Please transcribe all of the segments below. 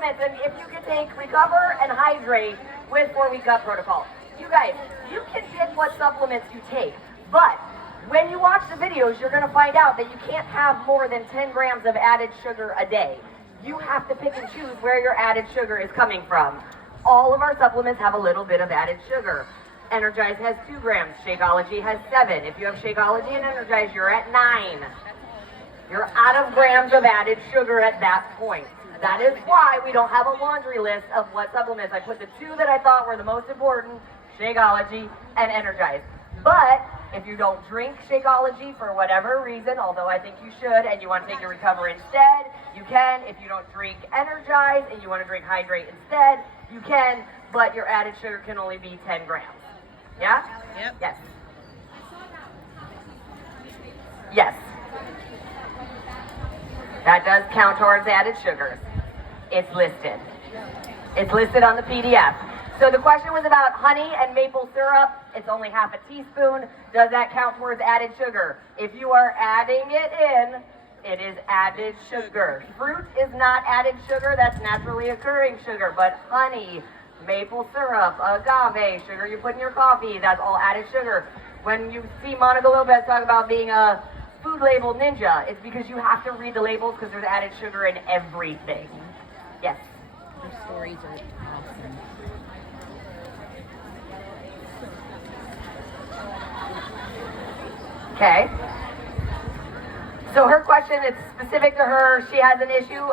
supplements, and if you can take Recover and Hydrate with 4-Week Gut Protocol. You guys, you can pick what supplements you take, but when you watch the videos, you're going to find out that you can't have more than 10 grams of added sugar a day. You have to pick and choose where your added sugar is coming from. All of our supplements have a little bit of added sugar. Energize has 2 grams, Shakeology has 7. If you have Shakeology and Energize, you're at 9. You're out of grams of added sugar at that point. That is why we don't have a laundry list of what supplements. I put the 2 that I thought were the most important, Shakeology and Energize. But if you don't drink Shakeology for whatever reason, although I think you should, and you want to take your Recover instead, you can. If you don't drink Energize and you want to drink Hydrate instead, you can, but your added sugar can only be 10 grams. Yeah? Yep. Yes. Yes. That does count towards added sugars. It's listed. It's listed on the PDF. So the question was about honey and maple syrup. It's only half a teaspoon. Does that count towards added sugar? If you are adding it in, it is added sugar. Fruit is not added sugar. That's naturally occurring sugar. But honey, maple syrup, agave, sugar you put in your coffee, that's all added sugar. When you see Monica Lopez talk about being a food label ninja, it's because you have to read the labels because there's added sugar in everything. Yes? Your stories are awesome. Okay. So her question, it's specific to her. She has an issue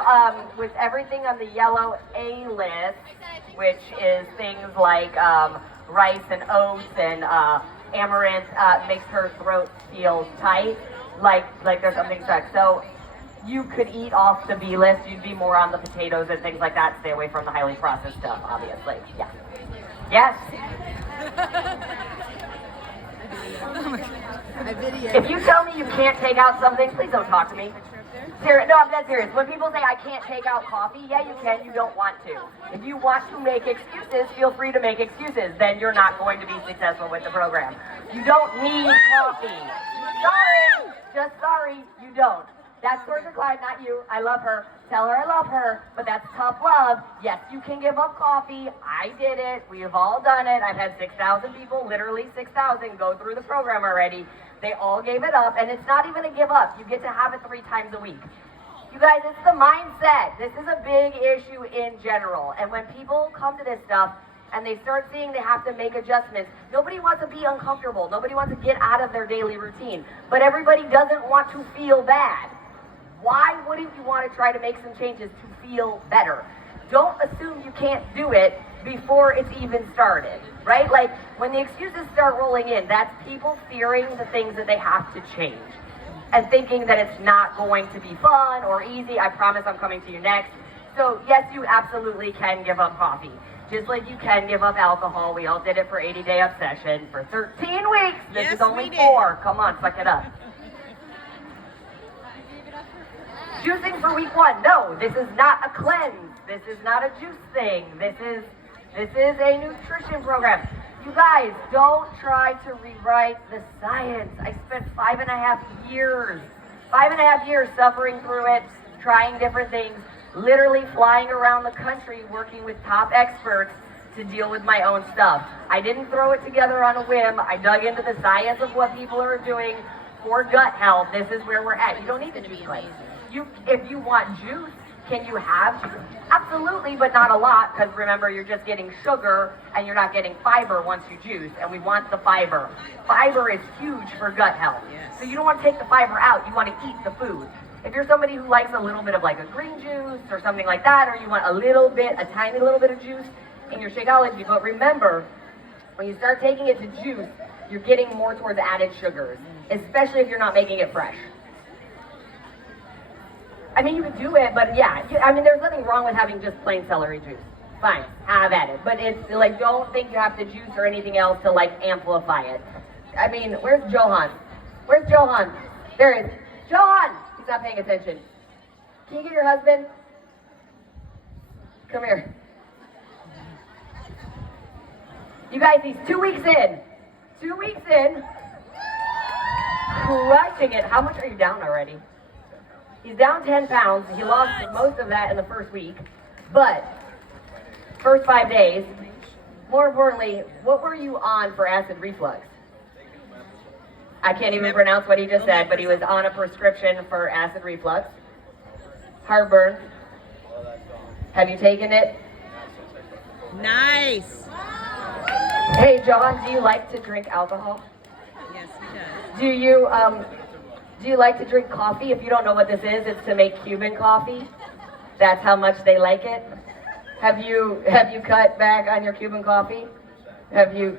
with everything on the yellow A list, which is things like rice and oats and amaranth makes her throat feel tight, like there's something stuck. So you could eat off the B list. You'd be more on the potatoes and things like that. Stay away from the highly processed stuff, obviously. Yeah. Yes. If you tell me you can't take out something, please don't talk to me. No, I'm dead serious. When people say I can't take out coffee, yeah, you can. You don't want to. If you want to make excuses, feel free to make excuses. Then you're not going to be successful with the program. You don't need coffee. Sorry. Just sorry, you don't. That's Georgia Clyde, not you. I love her. Tell her I love her, but that's tough love. Yes, you can give up coffee. I did it. We have all done it. I've had 6,000 people, literally 6,000, go through the program already. They all gave it up, and it's not even a give up. You get to have it 3 times a week. You guys, it's the mindset. This is a big issue in general. And when people come to this stuff and they start seeing they have to make adjustments, nobody wants to be uncomfortable. Nobody wants to get out of their daily routine. But everybody doesn't want to feel bad. Why wouldn't you want to try to make some changes to feel better? Don't assume you can't do it before it's even started, right? Like when the excuses start rolling in, that's people fearing the things that they have to change and thinking that it's not going to be fun or easy. I promise I'm coming to you next. So yes, you absolutely can give up coffee. Just like you can give up alcohol. We all did it for 80-day obsession for 13 weeks. This is only 4. Come on, suck it up. Juicing for week 1. No, this is not a cleanse. This is not a juice thing. This is a nutrition program. You guys, don't try to rewrite the science. I spent 5.5 years, 5.5 years suffering through it, trying different things, literally flying around the country working with top experts to deal with my own stuff. I didn't throw it together on a whim. I dug into the science of what people are doing for gut health. This is where we're at. You don't need to be cleanse. If you want juice, can you have juice? Absolutely, but not a lot, because remember, you're just getting sugar and you're not getting fiber once you juice, and we want the fiber. Fiber is huge for gut health. So you don't want to take the fiber out, you want to eat the food. If you're somebody who likes a little bit of like a green juice or something like that, or you want a tiny little bit of juice in your Shakeology, but remember, when you start taking it to juice, you're getting more towards added sugars, especially if you're not making it fresh. I mean, you could do it, but yeah, I mean, there's nothing wrong with having just plain celery juice. Fine, have at it. But it's like, don't think you have to juice or anything else to like amplify it. I mean, where's Johan? Where's Johan? There he is. Johan! He's not paying attention. Can you get your husband? Come here. You guys, he's 2 weeks in. 2 weeks in. Crushing it. How much are you down already? He's down 10 pounds. He lost most of that in the first week. But first 5 days, more importantly, what were you on for acid reflux? I can't even pronounce what he just said, but he was on a prescription for acid reflux. Heartburn. Have you taken it? Nice. Hey, John, do you like to drink alcohol? Yes, he does. Do you like to drink coffee? If you don't know what this is, it's to make Cuban coffee. That's how much they like it. Have you cut back on your Cuban coffee? Have you?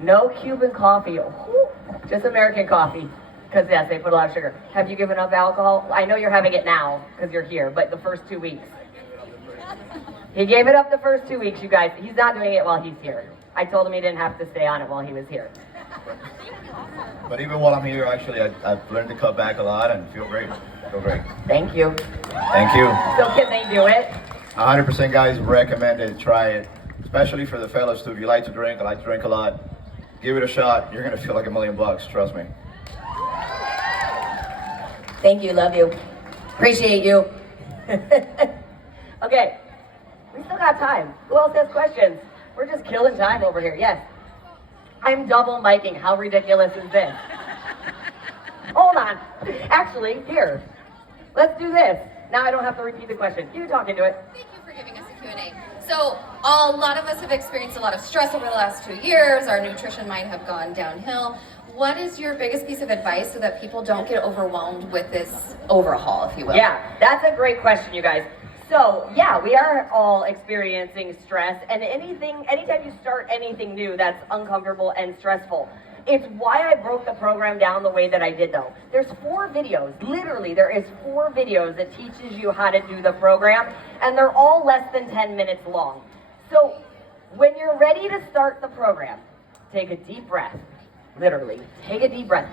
No Cuban coffee. Ooh, just American coffee. Because yes, they put a lot of sugar. Have you given up alcohol? I know you're having it now because you're here, but the first 2 weeks. He gave it up the first 2 weeks, you guys. He's not doing it while he's here. I told him he didn't have to stay on it while he was here. But even while I'm here, actually, I've learned to cut back a lot and feel great. Feel great. Thank you. Thank you. So can they do it? 100% guys recommend it. Try it. Especially for the fellas too. If you like to drink, I like to drink a lot. Give it a shot. You're going to feel like $1,000,000. Trust me. Thank you, love you. Appreciate you. Okay, we still got time. Who else has questions? We're just killing time over here, yes. I'm double miking, how ridiculous is this? Hold on, actually, here. Let's do this. Now I don't have to repeat the question. You talk into it. Thank you for giving us a Q&A. So a lot of us have experienced a lot of stress over the last 2 years. Our nutrition might have gone downhill. What is your biggest piece of advice so that people don't get overwhelmed with this overhaul, if you will? Yeah, that's a great question, you guys. So, yeah, we are all experiencing stress, and anytime you start anything new, that's uncomfortable and stressful. It's why I broke the program down the way that I did, though. There's 4 videos, literally, there is 4 videos that teaches you how to do the program, and they're all less than 10 minutes long. So, when you're ready to start the program, take a deep breath. Literally, take a deep breath.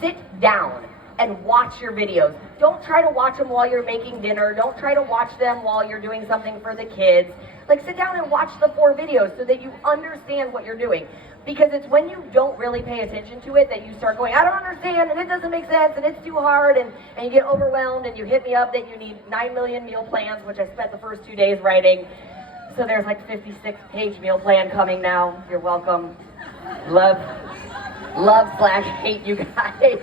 Sit down and watch your videos. Don't try to watch them while you're making dinner. Don't try to watch them while you're doing something for the kids. Like, sit down and watch the 4 videos so that you understand what you're doing. Because it's when you don't really pay attention to it that you start going, I don't understand, and it doesn't make sense, and it's too hard, and you get overwhelmed, and you hit me up that you need 9 million meal plans, which I spent the first 2 days writing. So there's like 56-page meal plan coming now. You're welcome. Love/hate you guys.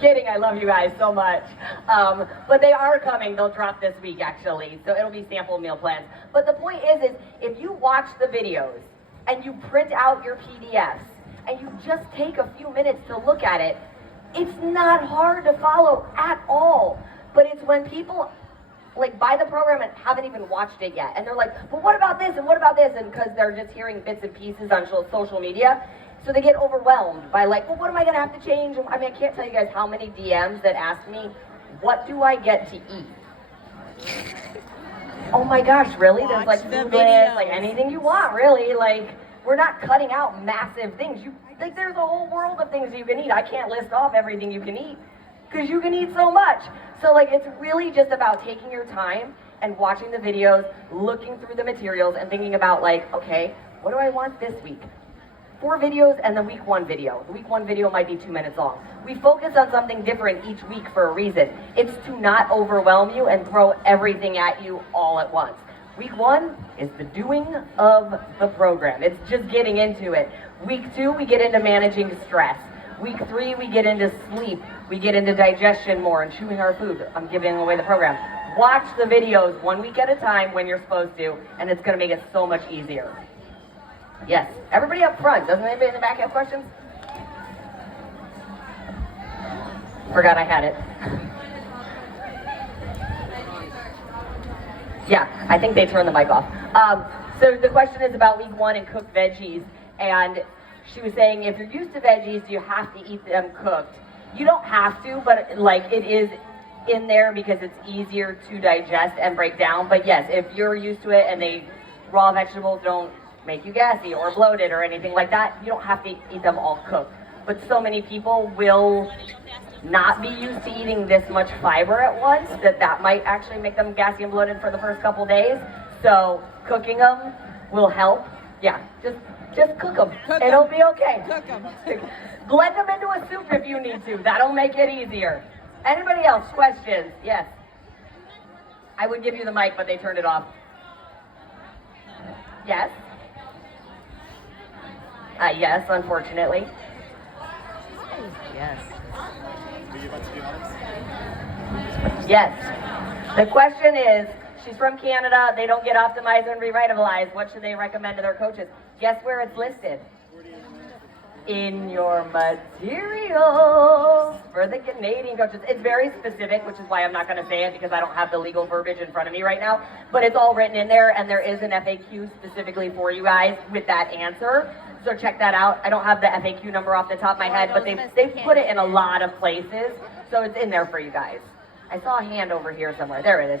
Kidding, I love you guys so much. But they are coming. They'll drop this week, actually. So it'll be sample meal plans. But the point is if you watch the videos and you print out your PDFs and you just take a few minutes to look at it, it's not hard to follow at all. But it's when people like buy the program and haven't even watched it yet. And they're like, but what about this and what about this? And because they're just hearing bits and pieces on social media. So they get overwhelmed by like, well, what am I gonna have to change? I mean, I can't tell you guys how many DMs that ask me, what do I get to eat? Oh my gosh, really? There's like food lists, like anything you want, really. Like, we're not cutting out massive things. Like, there's a whole world of things you can eat. I can't list off everything you can eat because you can eat so much. So like, it's really just about taking your time and watching the videos, looking through the materials and thinking about like, okay, what do I want this week? 4 videos and the week 1 video. The week 1 video might be 2 minutes long. We focus on something different each week for a reason. It's to not overwhelm you and throw everything at you all at once. Week 1 is the doing of the program. It's just getting into it. Week 2, we get into managing stress. Week 3, we get into sleep. We get into digestion more and chewing our food. I'm giving away the program. Watch the videos 1 week at a time when you're supposed to, and it's gonna make it so much easier. Yes, everybody up front. Doesn't anybody in the back have questions? Forgot I had it. Yeah, I think they turned the mic off. So the question is about week 1 and cooked veggies. And she was saying, if you're used to veggies, do you have to eat them cooked? You don't have to, but like it is in there because it's easier to digest and break down. But yes, if you're used to it and raw vegetables don't make you gassy or bloated or anything like that, you don't have to eat them all cooked. But so many people will not be used to eating this much fiber at once that might actually make them gassy and bloated for the first couple days. So cooking them will help. Yeah, just cook them. It'll be okay. Cook them. Blend them into a soup if you need to. That'll make it easier. Anybody else? Questions? Yes. I would give you the mic, but they turned it off. Yes. Yes, unfortunately. Yes. Yes. The question is, she's from Canada, they don't get optimized and revitalized. What should they recommend to their coaches? Guess where it's listed? In your materials for the Canadian coaches. It's very specific, which is why I'm not going to say it because I don't have the legal verbiage in front of me right now. But it's all written in there, and there is an FAQ specifically for you guys with that answer. So check that out. I don't have the FAQ number off the top of my head, but they've put it in a lot of places, so it's in there for you guys. I saw a hand over here somewhere. There it is.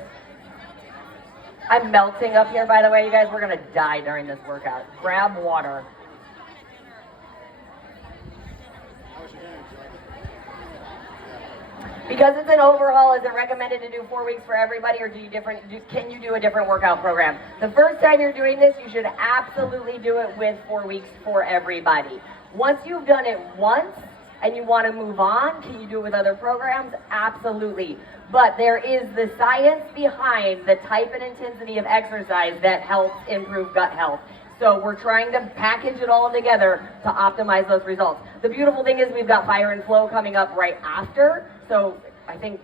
I'm melting up here, by the way, you guys. We're going to die during this workout. Grab water. Because it's an overhaul, is it recommended to do 4 weeks for everybody, or can you do a different workout program? The first time you're doing this, you should absolutely do it with 4 weeks for everybody. Once you've done it once and you want to move on, can you do it with other programs? Absolutely. But there is the science behind the type and intensity of exercise that helps improve gut health. So we're trying to package it all together to optimize those results. The beautiful thing is we've got Fire and Flow coming up right after. So I think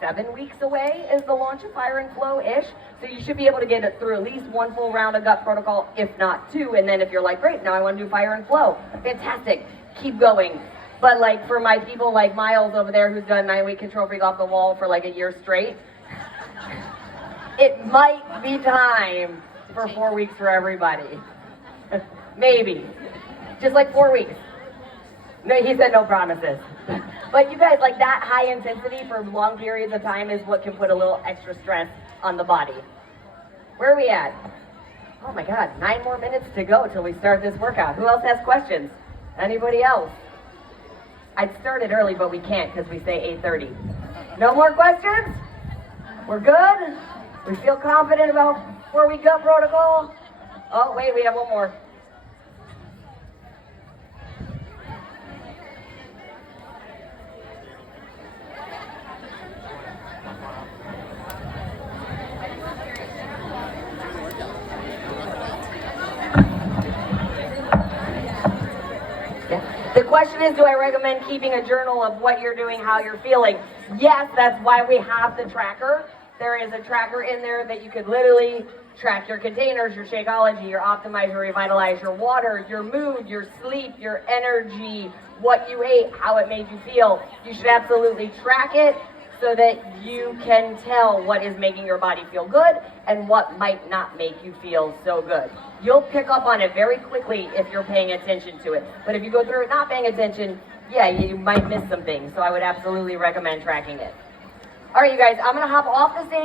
7 weeks away is the launch of Fire and Flow-ish. So you should be able to get it through at least one full round of gut protocol, if not 2. And then if you're like, great, now I want to do Fire and Flow. Fantastic. Keep going. But like for my people like Miles over there who's done 9-week Control Freak Off the Wall for like a year straight, it might be time for 4 weeks for everybody. Maybe. Just like 4 weeks. No, he said no promises. But you guys, like that high intensity for long periods of time is what can put a little extra stress on the body. Where are we at? Oh my God, 9 more minutes to go till we start this workout. Who else has questions? Anybody else? I'd start it early, but we can't because we say 8:30. No more questions? We're good? We feel confident about 4-week gut protocol? Oh, wait, we have one more. The question is, do I recommend keeping a journal of what you're doing, how you're feeling? Yes, that's why we have the tracker. There is a tracker in there that you could literally track your containers, your Shakeology, your Optimize, your Revitalize, your water, your mood, your sleep, your energy, what you ate, how it made you feel. You should absolutely track it so that you can tell what is making your body feel good and what might not make you feel so good. You'll pick up on it very quickly if you're paying attention to it. But if you go through it not paying attention, yeah, you might miss some things. So I would absolutely recommend tracking it. All right, you guys, I'm going to hop off the stage.